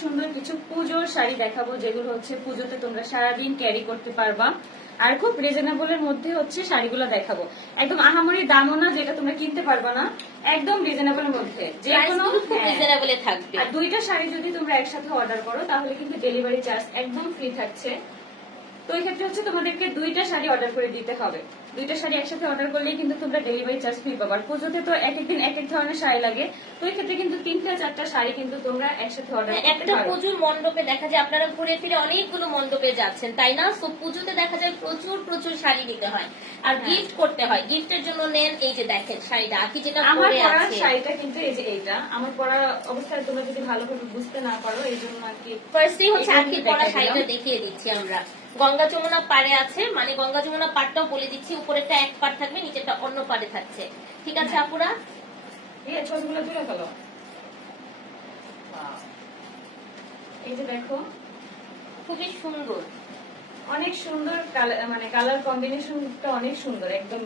সুন্দর কিছু পুজোর শাড়ি দেখাবো যেগুলো হচ্ছে পুজোতে তোমরা সারাদিন ক্যারি করতে পারবা। আর খুব রিজনেবলের মধ্যে হচ্ছে শাড়িগুলো দেখাবো। একদম আহামরি দামও না যেটা তোমরা কিনতে পারবা না। একদম রিজনেবলের মধ্যে। যে কোনো খুব হ্যাঁ। রিজনেবলে থাকবে। আর দুইটা শাড়ি যদি তোমরা একসাথে অর্ডার করো তাহলে কিন্তু ডেলিভারি চার্জ একদম ফ্রি থাকছে। তো এই ক্ষেত্রে হচ্ছে তোমাদেরকে দুইটা শাড়ি অর্ডার করে দিতে হবে। দুইটা শাড়ি একসাথে অর্ডার করলেই কিন্তু তোমরা ডেলিভারি চার্জ ফ্রি পাবা। আর পুজোতে তো এক একদিন এক এক ধরনের শাড়ি লাগে। তো এই ক্ষেত্রে কিন্তু তিনটা চারটা শাড়ি কিন্তু তোমরা একসাথে অর্ডার করতে একটা পারো। পুজোর মণ্ডপে দেখা যায় আপনারা ঘুরে ফিরে অনেকগুলো মণ্ডপে যাচ্ছেন তাই না? তো পুজোতে দেখা যায় প্রচুর প্রচুর শাড়ি নিতে হয়। আর হ্যাঁ। গিফট করতে হয়। গিফটের জন্য নেন এই যে দেখেন শাড়িটা আকি যেটা আমার পরে শাড়িটা কিন্তু এই যে এইটা। আমার পরা অবস্থায় তোমরা যদি ভালোভাবে বুঝতে না পারো এই জন্য আর কি ফার্স্টলি হচ্ছে আখির আমি পরা শাড়িটা দেখিয়ে দিচ্ছি আমরা। গঙ্গা যমুনা পাড়ে আছে। মানে গঙ্গা যমুনা পাড়টাও বলে দিচ্ছি উপরেরটা এক পাড় থাকবে নিচেরটা অন্য পাড়ে থাকছে। ঠিক আছে হ্যাঁ। আপুরা ছবিগুলো তুলে ফেলো। এই যে দেখো। খুবই সুন্দর। অনেক সুন্দর মানে কালার কম্বিনেশনটা অনেক সুন্দর একদম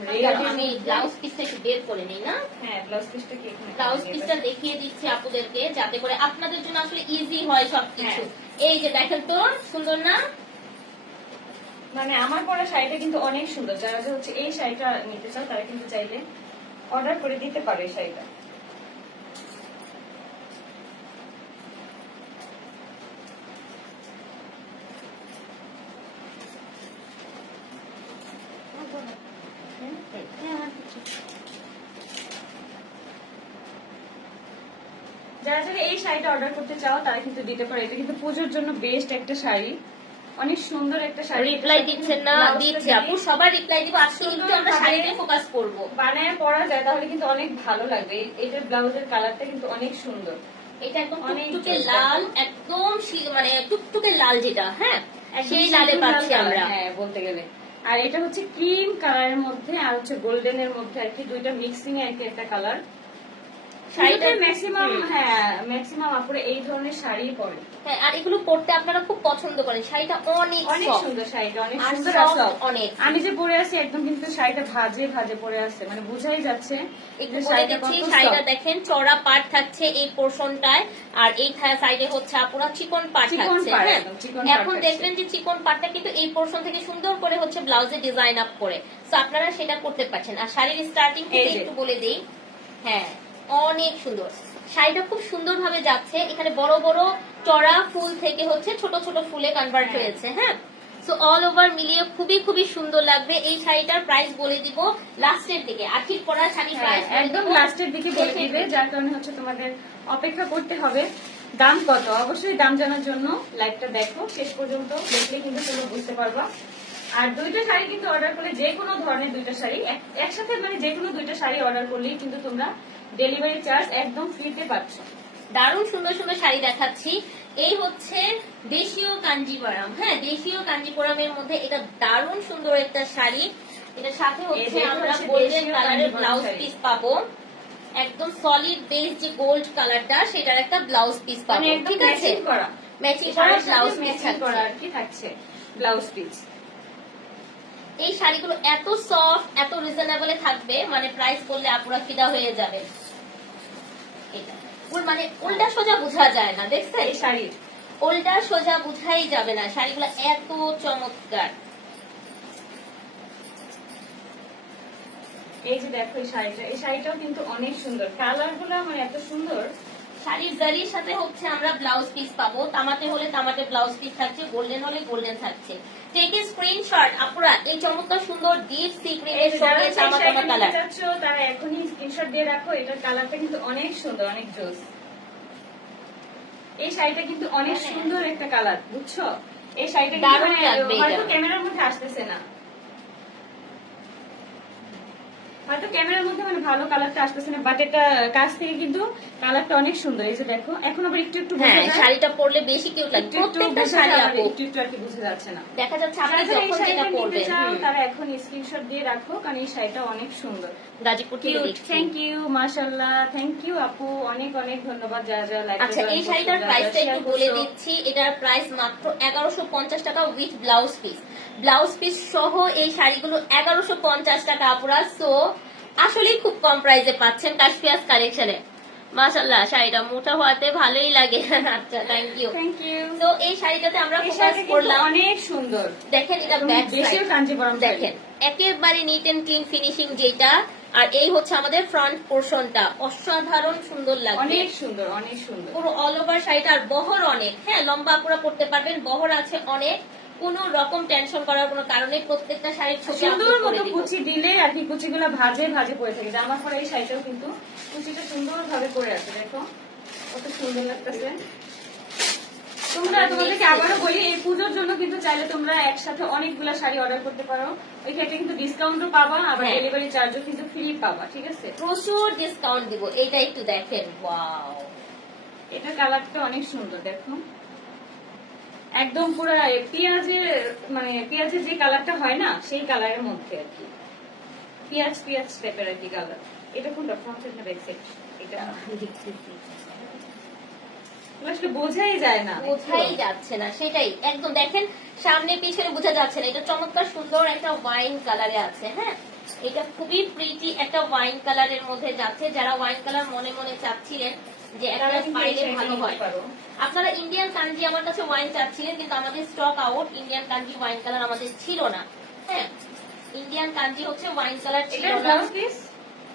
আমি ব্লাউজ পিসটা একটু বের করে নিই না? হ্যাঁ ব্লাউজ পিসটা কি ব্লাউজ পিসটা দেখিয়ে দিচ্ছি আপুদেরকে যাতে করে আপনাদের জন্য আসলে ইজি হয় সবকিছু। হ্যাঁ। এই যে দেখেন তো সুন্দর না? মানে আমার পরা শাড়িটা কিন্তু অনেক সুন্দর। যারা যে হচ্ছে এই শাড়িটা নিতে চাও, তারা কিন্তু চাইলে অর্ডার করে দিতে পারে এই শাড়িটা। যারা যারা এই শাড়িটা অর্ডার করতে চাও, তারা কিন্তু দিতে পারে। এটা কিন্তু পুজোর জন্য বেস্ট একটা শাড়ি। অনেক সুন্দর একটা শাড়ি। রিপ্লাই দিচ্ছেন না দিচ্ছি আপু সবার রিপ্লাই দিব আজকে একটু আমরা শাড়িতে ফোকাস করব। বানায় পরা যায় তাহলে কিন্তু অনেক ভালো লাগবে। এইটার ব্লাউজের কালারটা কিন্তু অনেক সুন্দর। এটা একদম টুকটুকে লাল একদম মানে টুকটুকে লাল যেটা হ্যাঁ? সেই লালে পাচ্ছি আমরা। হ্যাঁ বলতে গেলে। আর এটা হচ্ছে ক্রিম কালারের মধ্যে আর হচ্ছে গোল্ডেন এর মধ্যে আর কি দুইটা মিক্সিং এ আর কি একটা কালার শাড়িটা শাড়িটা- ম্যাক্সিমাম হ্যাঁ ম্যাক্সিমাম আপুরে এই ধরনের শাড়ি পরে। হ্যাঁ আর এগুলো পরতে আপনারা খুব পছন্দ করেন। শাড়িটা অনেক অনেক সুন্দর শাড়িটা অনেক সুন্দর। অনেক। আমি যে পরে আছি একদম কিন্তু শাড়িটা ভাজে ভাজে পরে আছে। মানে বোঝাই যাচ্ছে শাড়িটা। দেখেন চড়া পাট থাকছে এই পোর্শনটায় আর এই সাইডে হচ্ছে আপুরা চিকন পাট থাকছে হ্যাঁ। এখন দেখবেন যে চিকন পাটটা কিন্তু এই পোর্শন থেকে সুন্দর করে হচ্ছে ব্লাউজে ডিজাইন আপ করে। তো আপনারা সেটা করতে পারছেন। আর শাড়ির স্টার্টিং। একটু বলে দেই হ্যাঁ। অনেক সুন্দর। শাড়িটা খুব সুন্দর ভাবে যাচ্ছে। এখানে বড় বড় চড়া ফুল থেকে হচ্ছে ছোট ছোট ফুলে কনভার্ট হ্যাঁ। হয়েছে হ্যাঁ? সো অল ওভার মিলিয়ে খুবই খুবই সুন্দর লাগবে। এই শাড়িটার প্রাইস বলে দিব লাস্টের দিকে। আর ঠিক পরা শাড়ি হ্যাঁ, প্রাইস একদম লাস্টের দিকে বলে দিবে যার কারণে হচ্ছে তোমাদের অপেক্ষা করতে হবে। দাম কত? অবশ্যই দাম জানার জন্য লাইভটা দেখো। শেষ পর্যন্ত দেখলে কিন্তু তোমরা বুঝতে পারবা। আর দুইটা শাড়ি কিন্তু অর্ডার করলে যে কোনো ধরনের দুইটা শাড়ি একসাথে মানে যে কোনো দুইটা শাড়ি অর্ডার করলেই কিন্তু তোমরা ডেলিভারি চার্জ একদম ফ্রিতে পাচ্ছ। দারুণ সুন্দর সুন্দর শাড়ি দেখাচ্ছি। এই হচ্ছে দেশীয় কাঞ্জিপুরম হ্যাঁ দেশীয় কাঞ্জিপুরমের মধ্যে এটা দারুণ সুন্দর একটা শাড়ি। এটার সাথে হচ্ছে আমরা গোল্ডেন কালারের ব্লাউজ পিস পাবো। একদম সলিড বেস যে গোল্ড কালারটা সেটার একটা ব্লাউজ পিস পাবো মানে ঠিক আছে? ম্যাচিং করা। ব্লাউজ পিস থাকছে। ব্লাউজ পিস এই শাড়িগুলো এত সফট এত রিজনেবলে থাকবে মানে প্রাইস বললে আপুরা ফিদা হয়ে যাবে। এটা। মানে উল্টা সোজা বোঝা যায় না দেখছে এই শাড়ির উল্টা সোজা বুঝাই যাবে না শাড়িগুলো এত চমৎকার। এই যে দেখো এই শাড়িটা এই শাড়িটাও কিন্তু অনেক সুন্দর। কালারগুলো মানে এত সুন্দর শাড়ির জারির সাথে হচ্ছে আমরা ব্লাউজ পিস পাবো। তামাটে হলে তামাটে ব্লাউজ পিস থাকছে গোল্ডেন হলে গোল্ডেন থাকছে। টেক এ স্ক্রিনশট আপুরা এই চমৎকার সুন্দর ডিপ এই সিক্রেটের যে যারা সঙ্গে তামা তামা কালার তারা এখনই স্ক্রিনশট দিয়ে রাখো এটার কালারটা কিন্তু অনেক সুন্দর অনেক জোস। এই শাড়িটা কিন্তু অনেক হ্যাঁ। সুন্দর একটা কালার বুঝছ? এই শাড়িটা দারুণ মানে। হয়তো ক্যামেরার মধ্যে আসতেছে না। হয়তো ক্যামেরার মধ্যে মানে ভালো কালারটা আসতেছে না বাট এটা কাছ থেকে কিন্তু কালারটা অনেক সুন্দর। এই যে দেখো এখন আবার একটু একটু হ্যাঁ শাড়িটা পরলে বেশি কিউট লাগে প্রত্যেকটা শাড়ি আপু একটু একটু আর কি বোঝা যাচ্ছে না। দেখা যাচ্ছে এই যখন যেটা নিতে পরবেন। তারা এখন স্ক্রিনশট দিয়ে রাখো কারণ এই শাড়িটা অনেক সুন্দর। গাজীপুর থেকে থ্যাংক ইউ মাশাআল্লাহ থ্যাংক ইউ আপু অনেক অনেক ধন্যবাদ যারা যারা লাইক আচ্ছা এই শাড়িটার প্রাইসটা একটু বলে দিচ্ছি এটার প্রাইস মাত্র এগারোশো পঞ্চাশ টাকা with blouse piece blouse piece সহ এই শাড়িগুলো এগারোশো পঞ্চাশ টাকা আপুরা সো আসলেই খুব কম প্রাইসে পাচ্ছেন কাশপিয়াস কালেকশনে মাশাল্লাহ শাড়িটা মোটা হওয়াতে ভালোই লাগে। আচ্ছা থ্যাংক ইউ তো এই শাড়িটাতে আমরা ফোকাস করলাম। অনেক সুন্দর। দেখেন এটা ব্যাক কাঞ্জিবরম দেখেন একেবারে নিট এন্ড ক্লিন ফিনিশিং যেটা আর এই হচ্ছে আমাদের ফ্রন্ট পোর্শনটা অসাধারণ সুন্দর লাগবে অনেক সুন্দর অনেক সুন্দর। পুরো অল ওভার শাড়িটা আর বহর অনেক। হ্যাঁ লম্বা পুরো পড়তে পারবেন বহর আছে অনেক। কোনো রকম টেনশন করার কোনো কারণে প্রত্যেকটা শাড়ির ছবি সুন্দর মতো কুচি দিলে আর কি কুচিগুলো ভাজে ভাজে পড়ে থাকে। জামার পরে এই শাড়িটাও কিন্তু কুচিটা সুন্দর ভাবে পড়ে আছে দেখো। কত সুন্দর লাগতেছে। তোমরা তোমাদেরকে আবারও বলি এই পুজোর জন্য কিন্তু চাইলে তোমরা একসাথে অনেকগুলো শাড়ি অর্ডার করতে পারো। ওই ক্ষেত্রে কিন্তু ডিসকাউন্টও পাবা আবার হ্যাঁ। ডেলিভারি চার্জও কিন্তু ফ্রি পাবা ঠিক আছে? প্রচুর ডিসকাউন্ট দিব এইটা একটু দেখেন ওয়াও এটা কালারটা অনেক সুন্দর দেখো। একদম পুরো পেঁয়াজের মানে পেঁয়াজের যে কালারটা হয় না, সেই কালারের মধ্যে আর কি। পেঁয়াজ পেঁয়াজ টাইপের আর কি কালার এটা কোনটা? ফ্রন্ট সাইড না ব্যাক সাইড এটা আসলে বোঝাই যায় না। বোঝাই যাচ্ছে না, সেটাই। একদম দেখেন, সামনে বোঝা যাচ্ছে না। এটা চমৎকার সুন্দর একটা ওয়াইন কালারে আছে হ্যাঁ? এটা খুবই একটা ওয়াইন মধ্যে যাচ্ছে। যারা ওয়াইন কালার মনে মনে চাচ্ছিলেন যে একটা তারা কিন্তু এই পাইলে ভালো হয়। আপনারা ইন্ডিয়ান কাঞ্জি আমার কাছে ওয়াইন চাচ্ছিলেন কিন্তু আমাদের স্টক আউট ইন্ডিয়ান কাঞ্জি ওয়াইন কালার আমাদের ছিল না। হ্যাঁ ইন্ডিয়ান কাঞ্জি হচ্ছে ওয়াইন কালার ছিল এটার না। ব্লাউজ পিস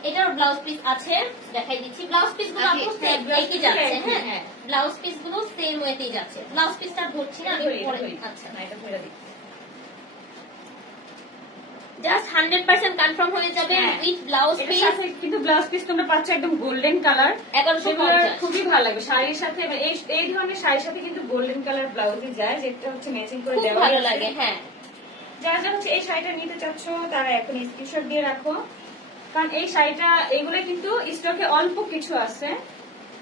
এটার ব্লাউজ পিস আছে দেখাই দিচ্ছি। ব্লাউজ পিসগুলো হ্যাঁ, একই যাচ্ছে হ্যাঁ। হ্যাঁ। ব্লাউজ পিসগুলো সেম ওয়েতেই যাচ্ছে। ব্লাউজ পিসটা ধরছি না আমি পরে আচ্ছা। না এটা ধরে দিই জাস্ট কনফার্ম হয়ে যাবে। উইথ ব্লাউজ পিস কিন্তু ব্লাউজ পিস তোমরা পাচ্ছ একদম গোল্ডেন কালার এগারোশো সেগুলো পঞ্চাশ। খুবই ভালো লাগবে। শাড়ির সাথে এই এই ধরনের শাড়ির সাথে কিন্তু গোল্ডেন কালার ব্লাউজই যায় যেটা হচ্ছে ম্যাচিং করে দেওয়া ভালো লাগে হ্যাঁ। যারা যারা হচ্ছে এই শাড়িটা নিতে চাচ্ছ তারা এখন স্ক্রিনশট দিয়ে রাখো। কারণ এই শাড়িটা এগুলো কিন্তু স্টকে অল্প কিছু আছে।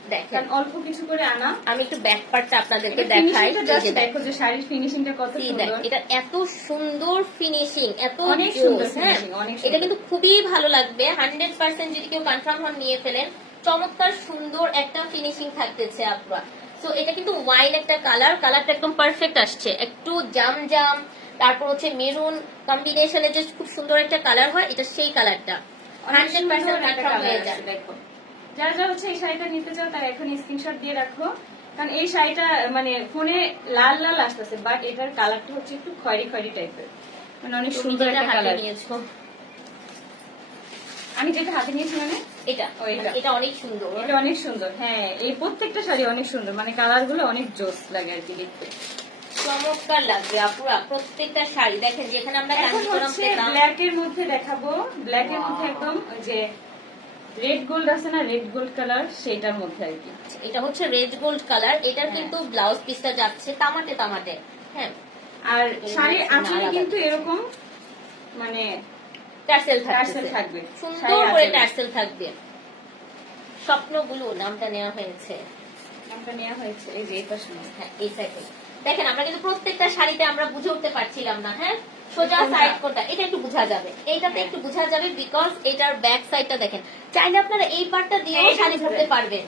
দেখেন। অল্প কিছু করে আনা। আমি একটু ব্যাক পার্টটা আপনাদেরকে দেখাই। দেখো যে শাড়ির ফিনিশিংটা কত সুন্দর। এটা এত সুন্দর ফিনিশিং এত অনেক সুন্দর হ্যাঁ? এটা কিন্তু খুবই ভালো লাগবে। হান্ড্রেড পার্সেন্ট যদি কেউ কনফার্ম হন নিয়ে ফেলেন। চমৎকার সুন্দর একটা ফিনিশিং থাকতেছে আপনার সো এটা কিন্তু ওয়াইন একটা কালার কালারটা একদম পারফেক্ট আসছে। একটু জাম জাম তারপর হচ্ছে মেরুন কম্বিনেশনে যে খুব সুন্দর একটা কালার হয় এটা সেই কালারটা হান্ড্রেড পার্সেন্ট কনফার্ম হয়ে যাবে। দেখো। যারা যারা হচ্ছে এই শাড়িটা নিতে চাও তারা এখন স্ক্রিনশট দিয়ে রাখো। কারণ এই শাড়িটা মানে ফোনে লাল লাল আসতেছে বাট এটার কালারটা হচ্ছে একটু খয়েরি খয়েরি টাইপের মানে অনেক সুন্দর একটা কালার নিয়েছো। আমি যেটা হাতে নিয়েছি মানে? এটা। এটা। অনেক সুন্দর। এটা অনেক সুন্দর হ্যাঁ এই প্রত্যেকটা শাড়ি অনেক সুন্দর। মানে কালারগুলো অনেক জোস লাগে আর কি দেখতে। চমৎকার লাগবে আপুরা প্রত্যেকটা শাড়ি। দেখেন যেখানে আমরা ব্ল্যাক এর মধ্যে দেখাবো। ব্ল্যাক এর মধ্যে একদম যে রেড গোল্ড আছে না রেড গোল্ড কালার সেটার মধ্যে আর কি। এটা হচ্ছে রেড গোল্ড কালার এটার হ্যাঁ। কিন্তু ব্লাউজ পিসটা যাচ্ছে তামাটে তামাটে হ্যাঁ। আর এই শাড়ির আঁচলে কিন্তু এরকম মানে টার্সেল থাকবে। সুন্দর করে। টার্সেল থাকবে। স্বপ্নগুলো নামটা নেওয়া হয়েছে। নামটা নেওয়া হয়েছে এই যে হ্যাঁ এই সাইডে দেখেন আমরা কিন্তু প্রত্যেকটা শাড়িতে আমরা বুঝে উঠতে পারছিলাম না হ্যাঁ? সোজা সাইড কোনটা এটা একটু বোঝা যাবে। এইটাতে। একটু বোঝা যাবে বিকজ এটার ব্যাক সাইডটা দেখেন। চাইলে আপনারা এই পার্টটা দিয়েও শাড়ি পরতে পারবেন।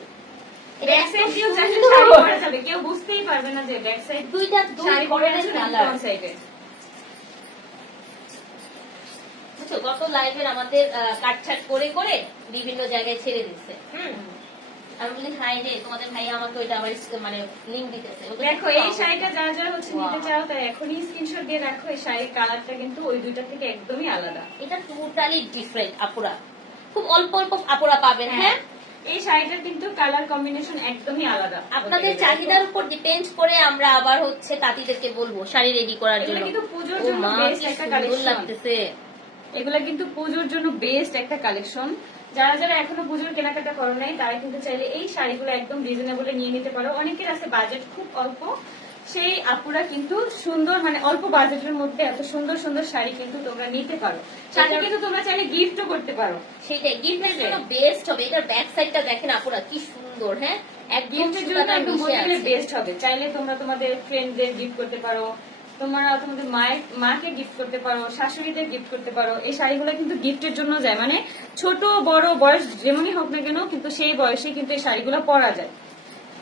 এটা ব্যাক এত সাইড দিয়েও চাইলে সুন্দর। শাড়ি পরা যাবে। কেউ বুঝতেই পারবে না যে ব্যাক সাইড দুইটা দুই ধরনের কালার সাইডে বুঝছ? গত লাইভের আমাদের কাটছাট করে করে বিভিন্ন জায়গায় ছেড়ে দিচ্ছে। হুম। আমি বলি হাই রে তোমাদের ভাই আমাকে ওইটা আবার মানে লিঙ্ক দিতেছে। দেখো এই শাড়িটা যারা যারা হচ্ছে নিতে চাও তারা এখনই স্ক্রিনশট দিয়ে রাখো এই শাড়ির কালারটা কিন্তু ওই দুইটা থেকে একদমই আলাদা। এটা টোটালি ডিফারেন্ট আপুরা। খুব অল্প অল্প আপুরা পাবেন হ্যাঁ। এই শাড়িটার কিন্তু কালার কম্বিনেশন একদমই আলাদা। আপনাদের চাহিদার উপর ডিপেন্ড করে আমরা আবার হচ্ছে তাঁতিদেরকে বলব শাড়ি রেডি করার জন্য। কিন্তু পুজোর জন্য মা বেস্ট একটা কালেকশন লাগতেছে। এগুলা কিন্তু পুজোর জন্য বেস্ট একটা কালেকশন যারা যারা এখনও পুজোর কেনাকাটা করো নাই তারা কিন্তু চাইলে এই শাড়িগুলো একদম রিজনেবলে নিয়ে নিতে পারো। অনেকের আছে বাজেট খুব অল্প। সেই আপুরা কিন্তু সুন্দর মানে অল্প বাজেটের মধ্যে এত সুন্দর সুন্দর শাড়ি কিন্তু তোমরা নিতে পারো। শাড়ি কিন্তু তোমরা চাইলে গিফটও করতে পারো। সেটাই গিফটের জন্য বেস্ট হবে। এটার ব্যাক সাইডটা দেখেন আপুরা কি সুন্দর হ্যাঁ? গিফটের জন্য একদম। বেস্ট হবে। চাইলে তোমরা তোমাদের ফ্রেন্ডদের গিফট করতে পারো। তোমরা তোমাদের মায়ের মাকে গিফট করতে পারো শাশুড়িদের গিফট করতে পারো এই শাড়িগুলো কিন্তু গিফটের জন্য যায়। মানে ছোট বড় বয়স যেমনই হোক না কেন কিন্তু সেই বয়সে কিন্তু এই শাড়িগুলো পরা যায়।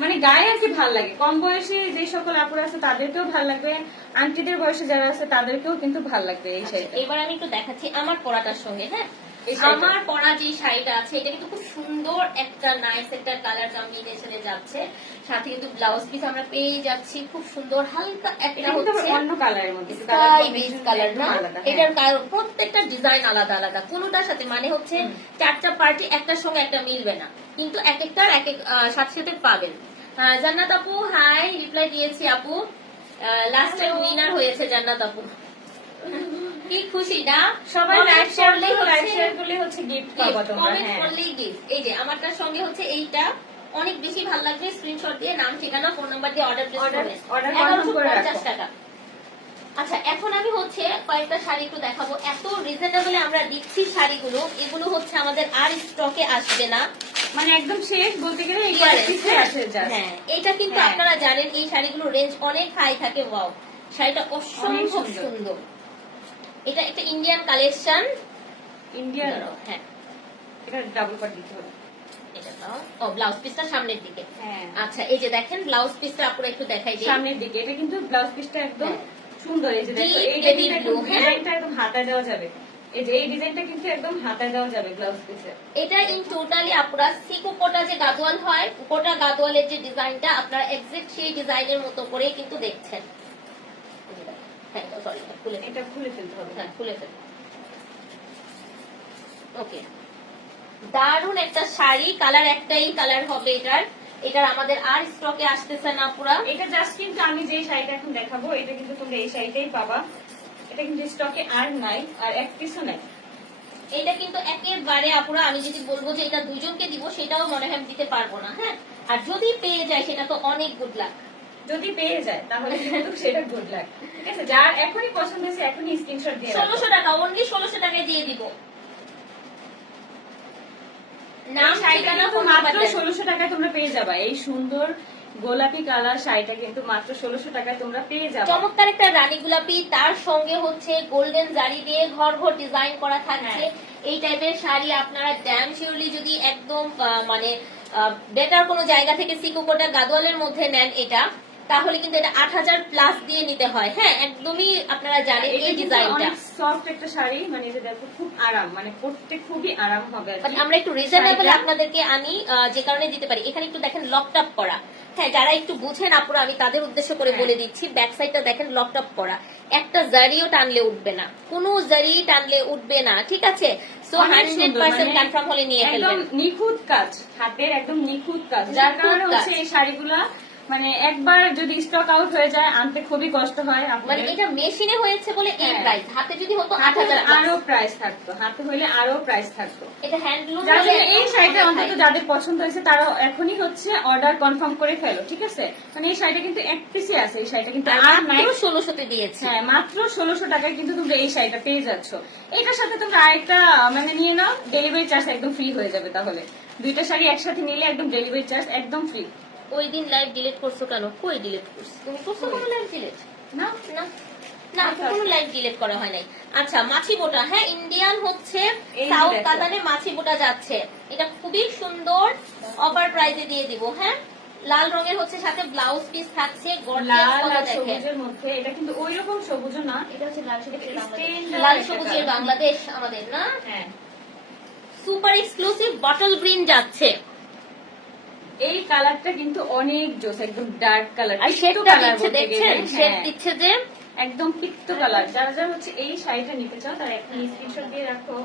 মানে গায়ে আর কি ভালো লাগে। কম বয়সে যে সকল আপুরা আছে তাদেরকেও ভালো লাগবে। আন্টিদের বয়সে যারা আছে তাদেরকেও কিন্তু ভালো লাগবে এই শাড়ি এবার আমি একটু দেখাচ্ছি আমার পরাটার সঙ্গে হ্যাঁ। আমার পরা যে শাড়িটা আছে এটা কিন্তু খুব সুন্দর একটা নাইস একটা কালার কম্বিনেশনে যাচ্ছে। সাথে কিন্তু ব্লাউজ পিস আমরা পেয়ে যাচ্ছি খুব সুন্দর হালকা একটা হচ্ছে অন্য কালারের মধ্যে স্কাই বেজ কালার না? হ্যাঁ। এটার কারণ প্রত্যেকটা ডিজাইন আলাদা আলাদা কোনোটার সাথে মানে হচ্ছে চারটা পার্টি একটার সঙ্গে একটা মিলবে না। কিন্তু এক একটার এক এক সাথে সাথে পাবেন। জান্নাত আপু হাই রিপ্লাই দিয়েছি আপু। লাস্ট টাইম উইনার হয়েছে জান্নাত আপু। কি খুশি না? সবাই করলেই করলে হচ্ছে। শেয়ার করলে হচ্ছে গিফট পাবা তোমরা কমেন্ট করলেই gift। এই যে আমারটার সঙ্গে হচ্ছে এইটা। অনেক বেশি ভালো লাগবে স্ক্রিনশট দিয়ে নাম ঠিকানা ফোন নাম্বার দিয়ে অর্ডার প্লেস Order- করবেন order confirm করে রাখো। টাকা। আচ্ছা এখন আমি হচ্ছে কয়েকটা শাড়ি একটু দেখাবো। এত রিজনেবলে আমরা দিচ্ছি শাড়িগুলো এগুলো হচ্ছে আমাদের আর স্টকে আসবে না। মানে একদম শেষ বলতে গেলে হ্যাঁ। হ্যাঁ এটা কিন্তু হ্যাঁ। আপনারা জানেন এই শাড়িগুলো রেঞ্জ অনেক হাই থাকে ওয়াও শাড়িটা অসম্ভব সুন্দর। এটা একটা ইন্ডিয়ান কালেকশন ইন্ডিয়ান হ্যাঁ। এটা ডাবল পাট দিতে হবে। এটা দাও। ও ব্লাউজ পিসটা সামনের দিকে। হ্যাঁ। আচ্ছা এই যে দেখেন ব্লাউজ পিসটা আপুরা একটু দেখাই দিই। সামনের দিকে এটা কিন্তু ব্লাউজ পিসটা একদম হ্যাঁ। সুন্দর। এই যে দেখো একদম হ্যাঁ। ডিজাইনটা একদম হাতায় দেওয়া যাবে। এই যে এই ডিজাইনটা কিন্তু একদম হাতায় দেওয়া যাবে ব্লাউজ পিসে এটা ইন টোটালি আপনারা সিকো কোটা যে গাদোয়াল হয় কোটা গাদোয়ালের যে ডিজাইনটা আপনারা এক্সাক্ট সেই ডিজাইনের মতো করে কিন্তু দেখছেন। হ্যাঁ সরি খুলে এটা খুলে ফেলতে হবে। হ্যাঁ খুলে ওকে দারুণ একটা শাড়ি কালার একটাই কালার হবে এটার। এটার আমাদের আর স্টকে আসতেছে না পুরা। এটা জাস্ট কিন্তু আমি যে শাড়িটা এখন দেখাবো এটা কিন্তু তোমরা এই শাড়িটাই পাবা। এটা কিন্তু স্টকে আর নাই আর এক পিসও নাই। এটা কিন্তু একেবারে আপুরা আমি যদি বলব যে এটা দুজনকে দিব সেটাও মনে হয় আমি দিতে পারব না হ্যাঁ? আর যদি পেয়ে যায় সেটা তো অনেক গুড লাক যদি পেয়ে যায় তাহলে কিন্তু সেটা গুড লাগ ঠিক আছে? যার এখনই পছন্দ হয়েছে এখনই স্ক্রিনশট দিয়ে। ষোলোশো টাকা অনলি ষোলোশো টাকায় দিয়ে দিব। নাম শাড়িটা কিন্তু মাত্র টাকায় তোমরা পেয়ে যাবা। এই সুন্দর গোলাপি কালার শাড়িটা কিন্তু মাত্র ষোলোশো টাকায় তোমরা পেয়ে যাবা। চমৎকার একটা রানী গোলাপি তার সঙ্গে হচ্ছে গোল্ডেন জারি দিয়ে ঘর ঘর ডিজাইন করা থাকছে। হ্যাঁ। এই টাইপের শাড়ি আপনারা ড্যাম শিওরলি যদি একদম মানে বেটার কোনো জায়গা থেকে সিকোকোটা গাদোয়ালের মধ্যে নেন এটা তাহলে কিন্তু এটা আট হাজার প্লাস দিয়ে নিতে হয়। হ্যাঁ একদমই আপনারা জানেন এই ডিজাইনটা সফট একটা শাড়ি মানে এটা দেখো খুব আরাম মানে পরতে খুবই আরাম হবে বাট আমরা একটু রিজনেবল আপনাদেরকে আহ, যে কারণে দিতে পারি। এখানে একটু দেখেন লকটাপ করা। হ্যাঁ যারা একটু বুঝেন আপুরা আমি তাদের উদ্দেশ্য করে হ্যাঁ। বলে দিচ্ছি ব্যাক সাইডটা দেখেন লকটাপ করা। একটা জারিও টানলে উঠবে না। কোনো জারি টানলে উঠবে না ঠিক আছে? সো হান্ড্রেড পার্সেন্ট কনফার্ম হলে নিয়ে একদম ফেলবেন। নিখুঁত কাজ হাতের একদম নিখুঁত কাজ। যার কারণে হচ্ছে এই শাড়িগুলা মানে একবার যদি স্টক আউট হয়ে যায় আনতে খুবই কষ্ট হয় মানে এটা মেশিনে হয়েছে বলে এই হ্যাঁ। প্রাইস হাতে যদি হতো আট হাতে হাজার হলে আরও প্রাইস থাকতো। হাতে হলে আরও প্রাইস থাকতো। এটা হ্যান্ডলুম এই শাড়িটা অন্তত যাদের পছন্দ হয়েছে তারা এখনই হচ্ছে অর্ডার কনফার্ম করে ফেলো ঠিক আছে? মানে এই শাড়িটা কিন্তু এক পিসে আছে এই শাড়িটা কিন্তু আর নাই ষোলোশোতে দিয়েছি। হ্যাঁ মাত্র ষোলোশো টাকায় কিন্তু তোমরা এই শাড়িটা পেয়ে যাচ্ছ। এটার সাথে তোমরা আরেকটা মানে নিয়ে নাও ডেলিভারি চার্জ একদম ফ্রি হয়ে যাবে তাহলে। দুইটা শাড়ি একসাথে নিলে একদম ডেলিভারি চার্জ একদম ফ্রি ওই দিন লাইভ ডিলিট করছ কেন? কই ডিলিট করছ? তুমি করছ কোনো লাইভ ডিলিট না না। না কোনো লাইভ ডিলিট করা হয় নাই। আচ্ছা মাছি বোটা। হ্যাঁ ইন্ডিয়ান হচ্ছে সাউথ। কাতানে মাছি বোটা যাচ্ছে। এটা খুবই সুন্দর অফার প্রাইসে দিয়ে দিব হ্যাঁ? লাল রঙের হচ্ছে সাথে ব্লাউজ পিস থাকছে লাল সবুজের মধ্যে এটা কিন্তু ওই রকম সবুজ না এটা হচ্ছে লাল সবুজের বাংলাদেশ। লাল সবুজের বাংলাদেশ আমাদের না? হ্যাঁ। সুপার এক্সক্লুসিভ বটল গ্রিন যাচ্ছে। এই কালারটা কিন্তু অনেক জোস একদম ডার্ক কালার আর শেডটা দিচ্ছে দেখছেন? শেড দিচ্ছে যে? একদম পিক্ত কালার যারা যারা হচ্ছে এই শাড়িটা নিতে চাও তারা একটা স্ক্রিনশট দিয়ে রাখো।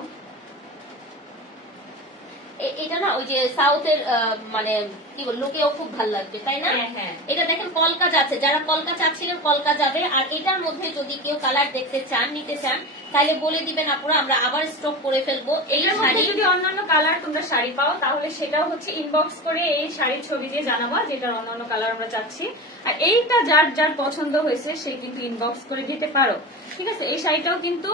এটা না ওই যে সাউথের আহ, মানে কি বল লোকেও খুব ভালো লাগবে তাই না? হ্যাঁ, হ্যাঁ। এটা দেখেন কলকা যাচ্ছে যারা কলকা চাচ্ছিলেন কলকা যাবে। আর এটার মধ্যে যদি কেউ কালার দেখতে চান নিতে চান তাহলে বলে দিবেন আপুরা আমরা আবার স্টক করে ফেলব এই শাড়ি। যদি অন্যান্য কালার তোমরা শাড়ি পাও তাহলে সেটাও হচ্ছে ইনবক্স করে এই শাড়ির ছবি দিয়ে জানাবা যেটার অন্যান্য কালার আমরা চাচ্ছি। আর এইটা যার যার পছন্দ হয়েছে সে কিন্তু ইনবক্স করে দিতে পারো। ঠিক আছে? এই শাড়িটাও কিন্তু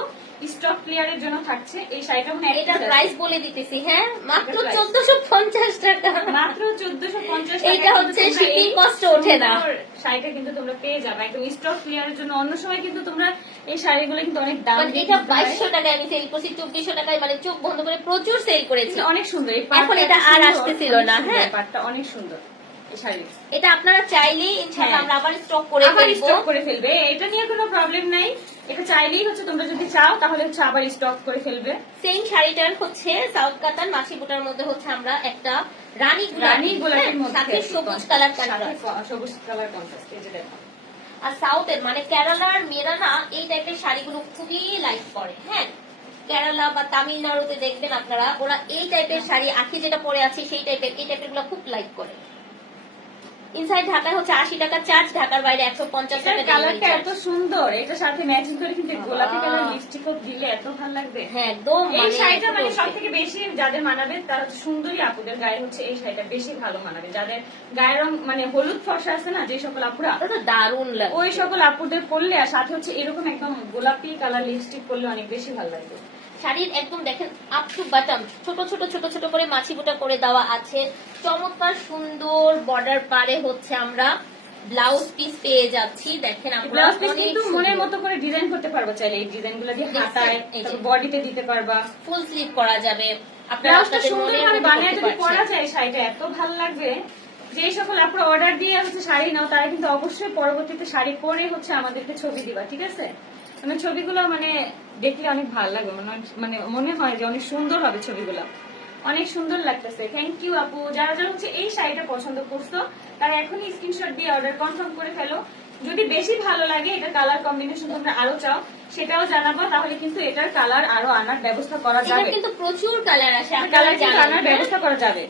স্টক ক্লিয়ারের জন্য থাকছে এই শাড়িটা মানে আছে। প্রাইস বলে দিতেছি হ্যাঁ মাত্র এটার price? চোদ্দশো পঞ্চাশ টাকা মাত্র চোদ্দশো পঞ্চাশ এইটা হচ্ছে shipping cost ওঠে না। শাড়িটা কিন্তু তোমরা পেয়ে যাবে একদম স্টক ক্লিয়ারের জন্য অন্য সময় কিন্তু তোমরা এই শাড়িগুলো কিন্তু অনেক দাম মানে এটা কিনতে হয়। বাইশশো টাকায় আমি সেল করছি চব্বিশশো টাকায় মানে চোখ বন্ধ করে প্রচুর সেল করেছি অনেক সুন্দর এখন এটা আর আসতেছিল না, হ্যাঁ? পাড়টা অনেক সুন্দর এটা আপনারা চাইলেই ইনশাআল্লাহ হ্যাঁ। আমরা আবার স্টক করে আবার স্টক করে ফেলবে। এটা নিয়ে কোনো প্রবলেম নাই। এটা চাইলেই হচ্ছে তোমরা যদি চাও তাহলে হচ্ছে আবার স্টক করে ফেলবে। সেম শাড়িটার হচ্ছে সাউথ কাতান মাছি বুটার মধ্যে হচ্ছে আমরা একটা রানী রানী গোলাপের হ্যাঁ, মধ্যে সাথে সবুজ কালার কন্ট্রাস্ট সবুজ কালার কন্ট্রাস্ট এই যে দেখো। আর সাউথের মানে কেরালার মেয়েরা না এই টাইপের শাড়িগুলো খুবই লাইক করে হ্যাঁ। কেরালা বা তামিলনাড়ুতে দেখবেন আপনারা ওরা এই টাইপের শাড়ি আখি যেটা পরে আছে সেই টাইপের এই টাইপেরগুলো খুব লাইক করে। ইনসাইড ঢাকায় হচ্ছে আশি টাকা চার্জ ঢাকার বাইরে একশো পঞ্চাশ টাকা কালারটা এত সুন্দর এটার সাথে ম্যাচিং করে কিন্তু গোলাপি কালার লিপস্টিক দিলে এত ভালো লাগবে। হ্যাঁ একদম এই মানে শাড়িটা মানে সব থেকে বেশি যাদের মানাবে তারা হচ্ছে সুন্দরী আপুদের গায়ে হচ্ছে এই শাড়িটা বেশি ভালো মানাবে। যাদের গায়ের রং মানে হলুদ ফর্সা আছে না যে সকল আপুরা তো দারুণ লাগে ওই সকল আপুদের পরলে আর সাথে হচ্ছে এরকম একদম গোলাপি কালার লিপস্টিক পরলে অনেক বেশি ভালো লাগবে। শাড়ির একদম দেখেন আপ টু বাটম ছোট ছোট ছোট ছোট করে মাছি বুটা করে দেওয়া আছে। চমৎকার সুন্দর বর্ডার পারে হচ্ছে আমরা ব্লাউজ পিস পেয়ে যাচ্ছি। দেখেন ব্লাউজ পিস কিন্তু মনের মতো করে ডিজাইন করতে পারবা চাইলে। এই ডিজাইনগুলো দিয়ে হাতায় বডিতে দিতে পারবা। ফুল স্লিভ করা যাবে। আপনারা ব্লাউজটা সুন্দর ভাবে বানিয়ে যদি পরা যায় শাড়িটা এত ভালো লাগবে। যে সকল আপনারা অর্ডার দিয়ে হচ্ছে শাড়ি নাও তারা কিন্তু অবশ্যই পরবর্তীতে শাড়ি পরে হচ্ছে আমাদেরকে ছবি দিবা ঠিক আছে? মানে ছবিগুলো মানে দেখলে অনেক ভালো লাগবে মানে মানে হয় যে অনেক সুন্দর হবে ছবিগুলো। অনেক সুন্দর লাগতেছে। থ্যাংক ইউ আপু। যারা যারা হচ্ছে এই শাড়িটা পছন্দ করছ তারা এখনই স্ক্রিনশট দিয়ে অর্ডার কনফার্ম করে ফেলো। যদি বেশি ভালো লাগে এটা কালার কম্বিনেশন তোমরা আরও চাও সেটাও জানাব। তাহলে কিন্তু এটার কালার আরও আনার ব্যবস্থা করা যাবে। কিন্তু প্রচুর কালার আছে কালার কিন্তু আনার? ব্যবস্থা করা যাবে।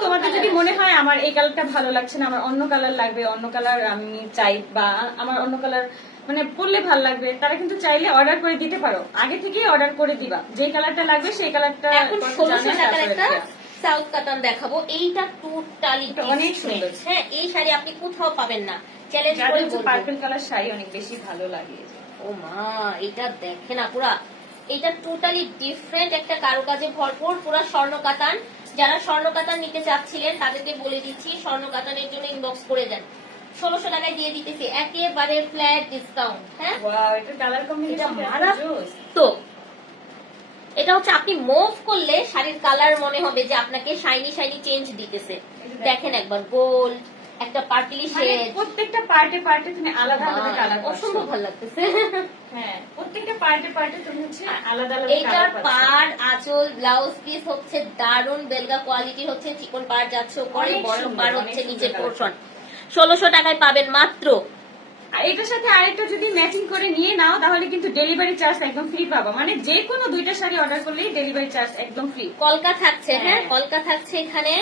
তোমাদের যদি মনে হয় আমার এই কালারটা ভালো লাগছে না আমার অন্য কালার লাগবে অন্য কালার আমি চাই বা আমার অন্য কালার মানে পরলে ভালো লাগবে। তারা কিন্তু চাইলে অর্ডার করে দিতে পারো। আগে থেকেই অর্ডার করে দিবা। যে কালারটা লাগবে সেই কালারটা এখন ষোলোশো টাকার একটা সাউথ কাতান দেখাবো। এইটা টোটালি অনেক সুন্দর। হ্যাঁ এই শাড়ি আপনি কোথাও পাবেন না। চ্যালেঞ্জ করে। পার্পল কালার শাড়ি অনেক বেশি ভালো লাগে। ও মা এটা দেখেন আপুরা এটা টোটালি ডিফারেন্ট একটা কারুকাজে ভরপুর পুরা স্বর্ণ কাতান। যারা স্বর্ণ কাতান নিতে চাচ্ছিলেন তাদেরকে বলে দিচ্ছি স্বর্ণ কাতানের জন্য ইনবক্স করে দেন। ষোলোশো টাকায় দিয়ে দিতেছি। একেবারে ফ্ল্যাট ডিসকাউন্ট হ্যাঁ? এটা এটা। তো এটা হচ্ছে আপনি মুভ করলে শাড়ির কালার মনে হবে যে আপনাকে শাইনি শাইনি চেঞ্জ দিতেছে। দেখেন একবার গোল্ড একটা পার্পলি মানে শেড প্রত্যেকটা পার্টে পার্টে তুমি আলাদা আলাদা কালার অসম্ভব ভালো লাগতেছে। হ্যাঁ প্রত্যেকটা পার্টে পার্টে তুমি হচ্ছে আলাদা আলাদা এইটার কালার পাচ্ছ। পার আঁচল ব্লাউজ পিস হচ্ছে দারুণ বেলগা কোয়ালিটির হচ্ছে চিকন পার যাচ্ছে উপরে বড় পার হচ্ছে নিচের পোর্শন ষোলোশো টাকায় পাবেন মাত্র। আর এটার সাথে আরেকটা যদি ম্যাচিং করে নিয়ে নাও তাহলে কিন্তু ডেলিভারি চার্জ একদম ফ্রি পাবা। মানে যে কোনো দুইটা শাড়ি অর্ডার করলেই ডেলিভারি চার্জ একদম ফ্রি কলকা থাকছে হ্যাঁ হ্যাঁ। কলকা থাকছে এখানে।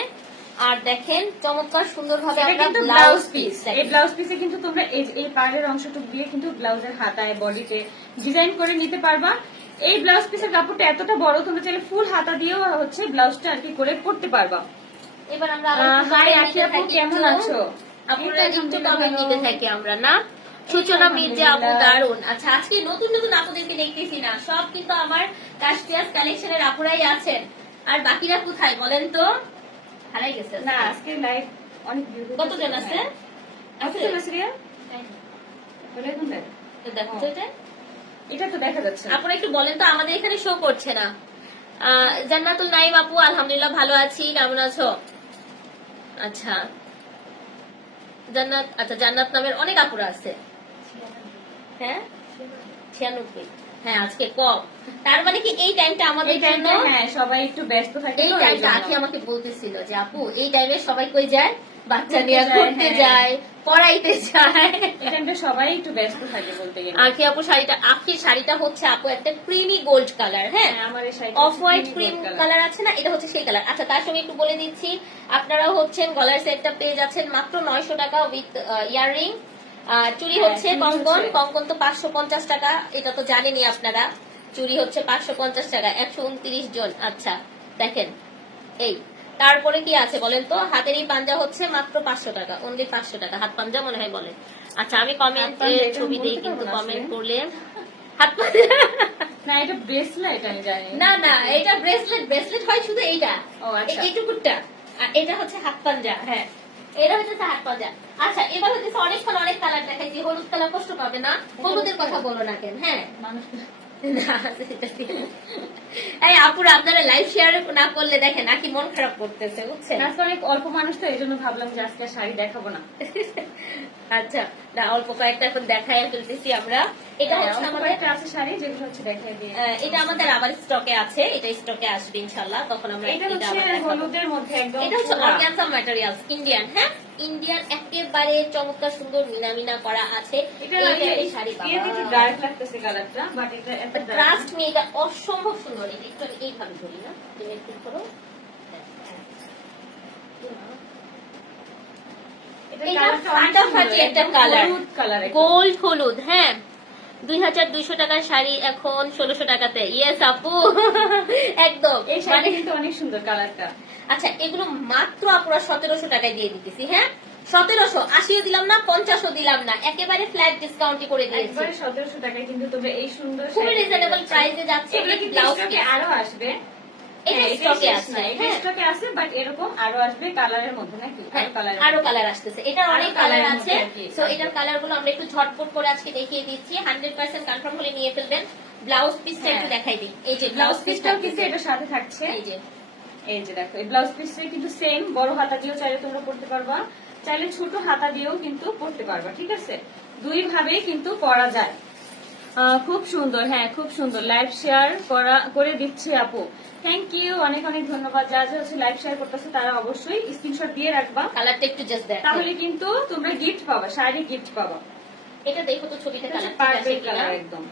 আর দেখেন চমৎকার সুন্দর ভাবে আমরা ব্লাউজ পিস এই ব্লাউজ পিসে কিন্তু তোমরা এই এই পাড়ের অংশটুকু দিয়ে কিন্তু ব্লাউজের হাতায় বডিতে ডিজাইন করে নিতে পারবা। এই ব্লাউজ পিসের কাপড়টা এতটা বড় তোমরা চাইলে ফুল হাতা দিয়েও হচ্ছে ব্লাউজটা আর কি করে পড়তে পারবা। এবার আমরা হাই comment আখি আপু কেমন আছো? কমেন্ট। থাকি আমরা না? সূচনা মির্জা আপু দারুণ আচ্ছা আজকে নতুন নতুন আপুদেরকে দেখতেছি না সব কিন্তু আমার কাশপিয়াস কালেকশনের আপুরাই আছেন। আর বাকিরা কোথায় বলেন তো? হারাই গেছে না আজকে লাইভ অনেক কতজন আছে হ্যাঁ। আছে? রিয়া বলে এখন দেখ। তো দেখো এটা এটা তো দেখা যাচ্ছে। আপনারা একটু বলেন তো আমাদের এখানে শো করছে না। জান্নাতুল নাইম আপু আলহামদুলিল্লাহ ভালো আছি কেমন আছো? আচ্ছা। জান্নাত আচ্ছা জান্নাত নামের অনেক আপুরা আছে। হ্যাঁ? ছিয়ানব্বই। হ্যাঁ আজকে কম। তার মানে কি এই টাইমটা আমাদের জন্য? হ্যাঁ সবাই একটু ব্যস্ত থাকে এই টাইমটা আখি আমাকে বলতেছিল যে আপু এই টাইমে সবাই কই যায়? বাচ্চা নিয়ে ঘুরতে হ্যাঁ। যায় পড়াইতে যায়। এই টাইমটা সবাই একটু ব্যস্ত থাকে বলতে গেলে। আখি আপু শাড়িটা হচ্ছে আপু একটা ক্রিমি গোল্ড কালার হ্যাঁ? আমার এই শাড়িটা অফ হোয়াইট ক্রিম কালার আছে না? এটা হচ্ছে সেই কালার আচ্ছা তার সঙ্গে একটু বলে দিচ্ছি। আপনারাও হচ্ছেন গলার সেটটা পেয়ে যাচ্ছেন মাত্র নয়শো টাকা উইথ ইয়াররিং আর চুড়ি হ্যাঁ, হচ্ছে কঙ্কন। কঙ্কন তো পাঁচশো পঞ্চাশ টাকা এটা তো জানেনই আপনারা। চুড়ি হচ্ছে পাঁচশো পঞ্চাশ টাকা একশো উনত্রিশ জন। আচ্ছা দেখেন এই তারপরে কি আছে বলেন তো? হাতের এই পাঞ্জা হচ্ছে মাত্র পাঁচশো টাকা অনলি পাঁচশো টাকা। হাত পাঞ্জা মনে হয় বলেন আচ্ছা আমি কমেন্ট ছবি দিই কিন্তু না কমেন্ট। করলে। হাত পাঞ্জা। না এটা ব্রেসলেট আমি জানি। না না এটা ব্রেসলেট ব্রেসলেট হয় শুধু এইটা। আচ্ছা। এইটুকুটা আর এটা হচ্ছে হাত পাঞ্জা। হ্যাঁ। এটা হচ্ছে হাত পাজা আচ্ছা এবার হচ্ছে অনেকক্ষণ অনেক কালার দেখাইছি। হলুদ কালার কষ্ট পাবে না। হলুদের কথা বলো না কেন হ্যাঁ? মানুষ। এই আপুরা আপনারা লাইভ শেয়ার না করলে দেখেন নাকি মন খারাপ করতেছে বুঝছেন? আজকে অনেক অল্প মানুষ তো এই জন্য ভাবলাম যে আজকে শাড়ি দেখাবো না। আচ্ছা না অল্প কয়েকটা এখন দেখাই ফেলতেছি আমরা। এটা হ্যাঁ, হচ্ছে আমাদের আছে শাড়ি যেগুলো হচ্ছে দেখাই দিয়ে। এটা আমাদের আবার স্টকে আছে এটা স্টকে আসবে ইনশাল্লাহ তখন আমরা এটা এটা হচ্ছে হলুদের মধ্যে একদম এটা হচ্ছে অর্গানজা ম্যাটেরিয়ালস ইন্ডিয়ান হ্যাঁ? ইন্ডিয়ান একেবারে চমৎকার সুন্দর মিনামিনা করা আছে। শাড়ি। ট্রাস্ট মি এটা অসম্ভব সুন্দর একটু এইভাবে ধরি না। তুমি একটু করো। গোল্ড হলুদ হ্যাঁ। দুই হাজার দুইশো টাকার শাড়ি এখন ষোলোশো টাকাতে। ইয়েস আপু। একদম। এই শাড়িটা মানে কিন্তু অনেক সুন্দর কালারটা আচ্ছা এগুলো মাত্র আপুরা সতেরোশো টাকায় দিয়ে দিতেছি হ্যাঁ? সতেরোশো আশিও দিলাম না পঞ্চাশও দিলাম না একেবারে ফ্ল্যাট ডিসকাউন্টই করে দিয়েছি। সতেরোশো টাকায় কিন্তু তোমরা এই সুন্দর খুবই রিজনেবল প্রাইসে যাচ্ছে ব্লাউজ আরও আসবে? এটা হ্যাঁ, এটা হ্যাঁ। আরও আসবে কালারের মধ্যে হ্যাঁ, আরও কালার আসতেছে। এটার আরও অনেক কালার আছে মধ্যে আর কি সো এটার কালারগুলো আমরা একটু ঝটপট করে আজকে দেখিয়ে দিচ্ছি। হান্ড্রেড পার্সেন্ট কনফার্ম হলে নিয়ে ফেলবেন। ব্লাউজ পিসটা একটু। দেখাই দিই। এই যে ব্লাউজ পিসটাও পিসটা কিন্তু এটার সাথে থাকছে। এই যে এই যে দেখো এই ব্লাউজ পিসটা কিন্তু সেম বড় হাতা দিয়েও চাইলে তোমরা পড়তে পারবা চাইলে ছোট হাতা দিয়েও কিন্তু পড়তে পারবা ঠিক আছে? দুই ভাবে কিন্তু পরা যায়। খুব সুন্দর হ্যাঁ খুব সুন্দর লাইভ শেয়ার করা করে দিচ্ছি আপু। থ্যাংক ইউ অনেক অনেক ধন্যবাদ। যা যা হচ্ছে লাইভ শেয়ার করতেছে তারা অবশ্যই স্ক্রিনশট দিয়ে রাখবা। কালারটা একটু জাস্ট দেখ। তাহলে কিন্তু তোমরা গিফট পাবা শাড়ি গিফট পাবা। এটা দেখো তো ছবিটা কালার পারফেক্ট কালার একদম।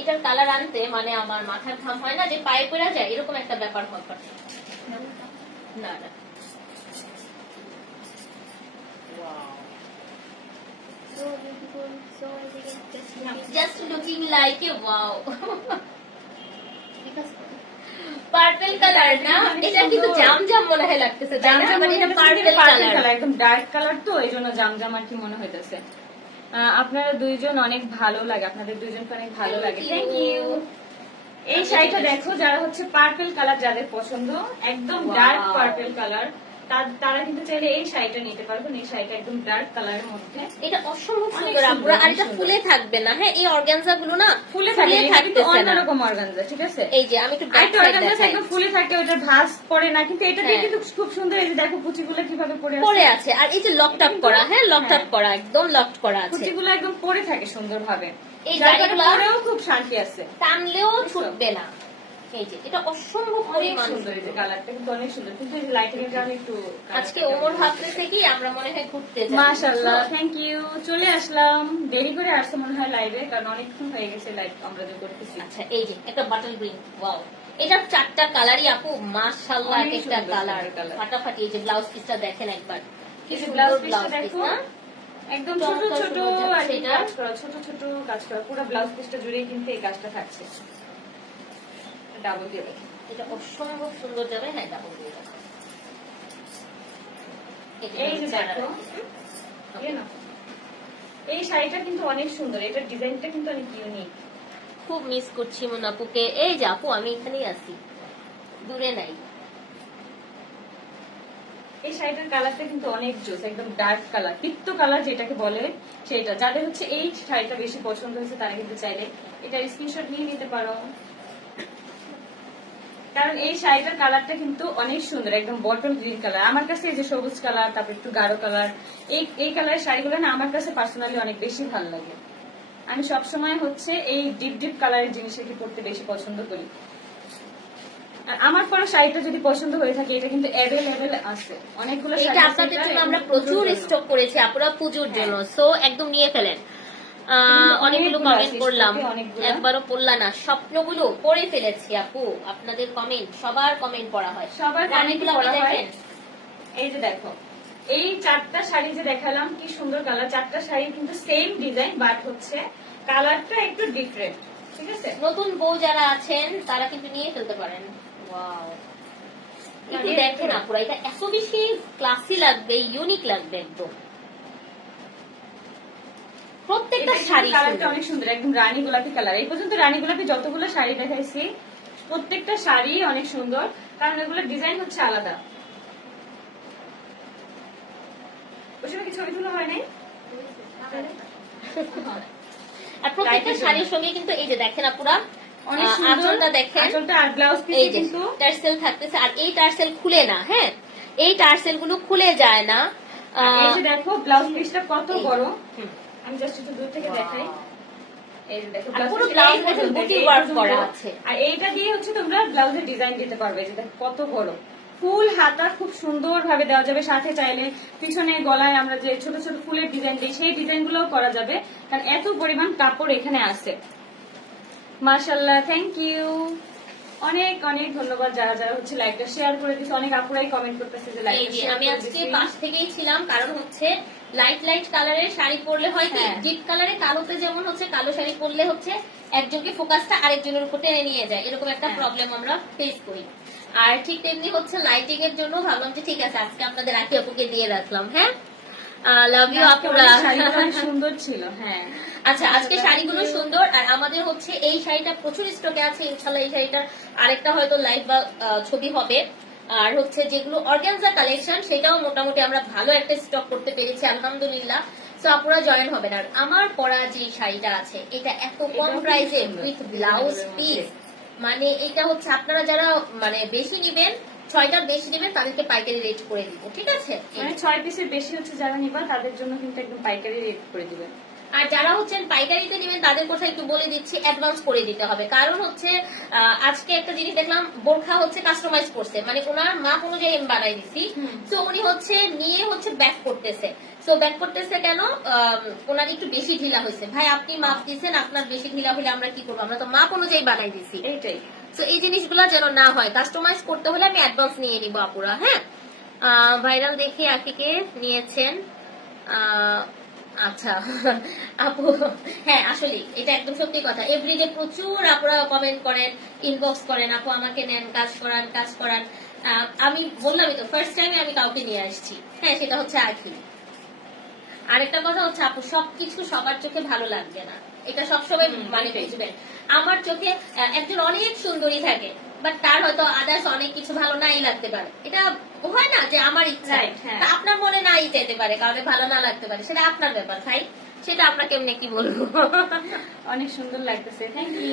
এটার কালার আনতে মানে আমার মাথার ঘাম হয় না যে পায়ে পড়া যায় এরকম একটা ব্যাপার হয় না না। Just looking like a wow purple colour না? এটা কিন্তু জাম জাম মনে হয় লাগতেছে? মানে পার্পল কালার একদম ডার্ক কালার তো এই জন্য জামজাম আর কি মনে হইতেছে। আপনারা দুইজন অনেক ভালো লাগে আপনাদের দুইজনকে অনেক ভালো লাগে। থ্যাংক ইউ এই শাড়িটা দেখো যারা হচ্ছে পার্পেল কালার যাদের পছন্দ একদম ডার্ক পার্পেল কালার তারা কিন্তু চাইলে এই শাড়িটা নিতে পারবেন এই শাড়িটা একদম ডার্ক কালারের মধ্যে। এটা অসম্ভব সুন্দর আপুরা আর এটা ফুলে থাকবে না হ্যাঁ এই অর্গানজা গুলো না ফুলে থাকে কিন্তু অন্যরকম অর্গানজা ঠিক আছে? এই যে আমি একটু ব্যাক organza একদম ফুলে থাকে ওটা ভাঁজ পড়ে না কিন্তু এটা দিয়ে হ্যাঁ। কিন্তু খুব সুন্দর এই যে দেখো কুচিগুলো কীভাবে পড়ে আছে। পরে আছে আর এই যে লকড আপ করা হ্যাঁ লকড আপ হ্যাঁ। করা একদম লকড করা আছে। কুচিগুলো একদম পড়ে থাকে সুন্দরভাবে। এই জায়গাগুলো- পরেও খুব শান্তি আছে। টানলেও ছুটবে না। এই যে এটা অসম্ভব অনেক পরিমাণ। সুন্দর এই যে কালারটা কিন্তু অনেক সুন্দর। কিন্তু লাইটিং এর কারণে একটু আজকে ওমর ভাবতেছে কি আমরা মনে হয় ঘুরতে যাই। মাশাআল্লাহ থ্যাংক ইউ চলে আসলাম। দেরি করে আসছে মনে হয় লাইভে কারণ অনেকক্ষণ হয়ে গেছে লাইভ আমরা যে করতেছি। আচ্ছা এই যে একটা বাটল গ্রিন ওয়াও এটার চারটা কালারই আপু মাশাআল্লাহ একটা কালার ফাটাফাটি এই যে ব্লাউজ পিসটা দেখেন একবার। কি এই যে সুন্দর ব্লাউজ ব্লাউজ পিসটা দেখো। একদম ছোট ছোট আর এটা। ছোট ছোট কাজ করা পুরো ব্লাউজ পিসটা জুড়ে কিন্তু এই কাজটা থাকছে। ডাবল দিয়ে দেখো এটা অসম্ভব সুন্দর যাবে হ্যাঁ ডাবল দিয়ে দাও। এই যে দেখো এই শাড়িটা কিন্তু অনেক সুন্দর এটার ডিজাইনটা কিন্তু অনেক ইউনিক খুব মিস করছি মোনাপুকে এই যে আপু আমি এখানেই আছি। দূরে নাই। এই শাড়িটার কালারটা কিন্তু অনেক জোস একদম ডার্ক কালার পিত্ত কালার যেটাকে বলে সেটা। যাদের হচ্ছে এই শাড়িটা বেশি পছন্দ হয়েছে তারা কিন্তু চাইলে এটা স্ক্রিনশট নিয়ে নিতে পারো। কারণ এই শাড়িটার কালারটা কিন্তু অনেক সুন্দর একদম বটল গ্রিন কালার আমার কাছে এই যে সবুজ কালার তারপর একটু গাঢ় কালার এই এই কালারের শাড়িগুলো না আমার কাছে পার্সোনালি অনেক বেশি ভালো লাগে। আমি সবসময় হচ্ছে এই ডিপ ডিপ কালারের জিনিসকে পরতে বেশি পছন্দ করি। আর আমার পরে শাড়িটা যদি পছন্দ হয়ে থাকে এটা কিন্তু অ্যাভেলেবেল আছে। অনেকগুলো শাড়ি আপনাদের জন্য আমরা প্রচুর স্টক করেছি আপুরা পুজোর জন্য সো একদম নিয়ে ফেলেন। অনেকগুলো অনেকগুলো কমেন্ট করলাম। অনেকগুলো। একবারও পড়লা না। স্বপ্নগুলো পড়ে ফেলেছি আপু। আপনাদের কমেন্ট সবার কমেন্ট পড়া হয়। সবার। দেখেন। এই যে দেখো এই চারটা শাড়ি যে দেখালাম কি সুন্দর কালার চারটা শাড়ি কিন্তু সেম ডিজাইন বাট হচ্ছে কালারটা একটু ডিফারেন্ট ঠিক আছে? নতুন বউ যারা আছেন তারা কিন্তু নিয়ে ফেলতে পারেন। ওয়াও নিয়ে দেখেন আপুরা এটা এত বেশি ক্লাসি লাগবে ইউনিক লাগবে একদম। প্রত্যেকটা শাড়ি কালারটা অনেক সুন্দর একদম রানী গোলাপি কালার এই পর্যন্ত রানী গোলাপি যতগুলো শাড়ি দেখাইছি প্রত্যেকটা শাড়ি অনেক সুন্দর কারণ এগুলো ডিজাইন হচ্ছে আলাদা। ওই সময় কি ছবি তোলা হয় নাই? আর প্রত্যেকটা শাড়ির সঙ্গে কিন্তু এই যে দেখেন আপুরা অনেক আঁচলটা দেখেন। আঁচলটা আর ব্লাউজ কিন্তু। টার্সেল থাকতেছে আর এই টার্সেল খুলে না হ্যাঁ? এই টার্সেলগুলো খুলে যায় না। এই আহ, যে দেখো ব্লাউজ পিসটা কত বড়। আমি জাস্ট একটু দূর থেকে দেখাই। আর এইটা দিয়ে হচ্ছে তোমরা ব্লাউজের ডিজাইন দিতে পারবে কত বড়। ফুল হাতা খুব সুন্দর ভাবে দেওয়া যাবে সাথে চাইলে পিছনে গলায় আমরা যে ছোট ছোট ফুলের ডিজাইন দিই সেই ডিজাইন গুলোও করা যাবে। কারণ এত পরিমাণ কাপড় এখানে আছে। মাশাল্লাহ থ্যাংক ইউ অনেক অনেক ধন্যবাদ যারা যারা হচ্ছে লাইকটা শেয়ার করে দিচ্ছে অনেক আপুরাই কমেন্ট করতেছে যে এই লাইকটা শেয়ার আমি আজকে পাশ থেকেই ছিলাম কারণ হচ্ছে লাইট লাইট কালারের শাড়ি পরলে হয় কি হ্যাঁ। ডিপ কালারে কালোতে যেমন হচ্ছে কালো শাড়ি পরলে হচ্ছে একজনকে ফোকাসটা আরেকজনের উপর টেনে নিয়ে যায়। এরকম একটা হ্যাঁ। প্রবলেম আমরা ফেস করি। আর ঠিক তেমনি হচ্ছে লাইটিং এর জন্য ভাবলাম যে ঠিক আছে আজকে আপনাদের আকি আপুকে দিয়ে রাখলাম হ্যাঁ? লাভ ইউ আপুরা সুন্দর ছিল হ্যাঁ। আচ্ছা আজকে শাড়িগুলো সুন্দর আর আমাদের হচ্ছে এই শাড়িটা প্রচুর স্টকে আছে ইনশাল্লাহ এই শাড়িটার আরেকটা হয়তো লাইভ বা ছবি হবে। আর হচ্ছে যেগুলো অর্গানজা কালেকশন সেটাও মোটামুটি আমরা ভালো একটা স্টক করতে পেরেছি আলহামদুলিল্লাহ। সো আপনারা জয়েন হবেন। আর আমার পরা যে শাড়িটা আছে এটা এত কম প্রাইসে উইথ ব্লাউজ পিস মানে এটা হচ্ছে আপনারা যারা মানে বেশি নিবেন ছয়টার বেশি নেবেন তাদেরকে পাইকারি রেট করে দিব ঠিক আছে? মানে ছয় পিসের বেশি হচ্ছে যারা নিবা তাদের জন্য কিন্তু একদম পাইকারি রেট করে দিবেন আর যারা হচ্ছেন পাইকারিতে নেবেন তাদের কথা একটু বলে দিচ্ছি অ্যাডভান্স করে দিতে হবে। কারণ হচ্ছে আজকে একটা জিনিস দেখলাম বোরখা হচ্ছে কাস্টমাইজ করছে। মানে ওনার মাপ অনুযায়ী আমি বানাই দিছি। তো উনি হচ্ছে নিয়ে হচ্ছে ব্যাক করতেছে। তো ব্যাক করতেছে কেন? ওনার একটু বেশি ঢিলা হয়েছে। ভাই আপনি মাপ দিচ্ছেন আপনার বেশি ঢিলা হলে আমরা কি করব? আমরা তো মাপ অনুযায়ী বানাই দিছি। এইটাই। তো এই জিনিসগুলো যেন না হয়। কাস্টমাইজ করতে হলে আমি অ্যাডভান্স নিয়ে নিব আপুরা হ্যাঁ? ভাইরাল দেখে আকিকে নিয়েছেন। আচ্ছা আপু হ্যাঁ আসলে এটা একদম সত্যি কথা। এভরিডে প্রচুর আপুরা কমেন্ট করেন ইনবক্স করেন আপু আমাকে নেন কাজ করান কাজ করান। আমি বললামই তো ফার্স্ট টাইমে আমি কাউকে নিয়ে আসছি। হ্যাঁ সেটা হচ্ছে আখি আরেকটা কথা হচ্ছে আপু সবকিছু সবার চোখে ভালো লাগবে না। এটা সবসময় মানে বুঝবেন। আমার চোখে একজন অনেক সুন্দরী থাকে বাট তার হয়তো আদার্স অনেক কিছু ভালো নাই লাগতে পারে। এটা হয় না যে আমার ইচ্ছা। হ্যাঁ। আপনার মনে নাই চাইতে পারে কারণে ভালো না লাগতে পারে সেটা আপনার ব্যাপার ভাই। সেটা আপনাকে এমনি কি বলব? অনেক সুন্দর লাগতেছে। Thank you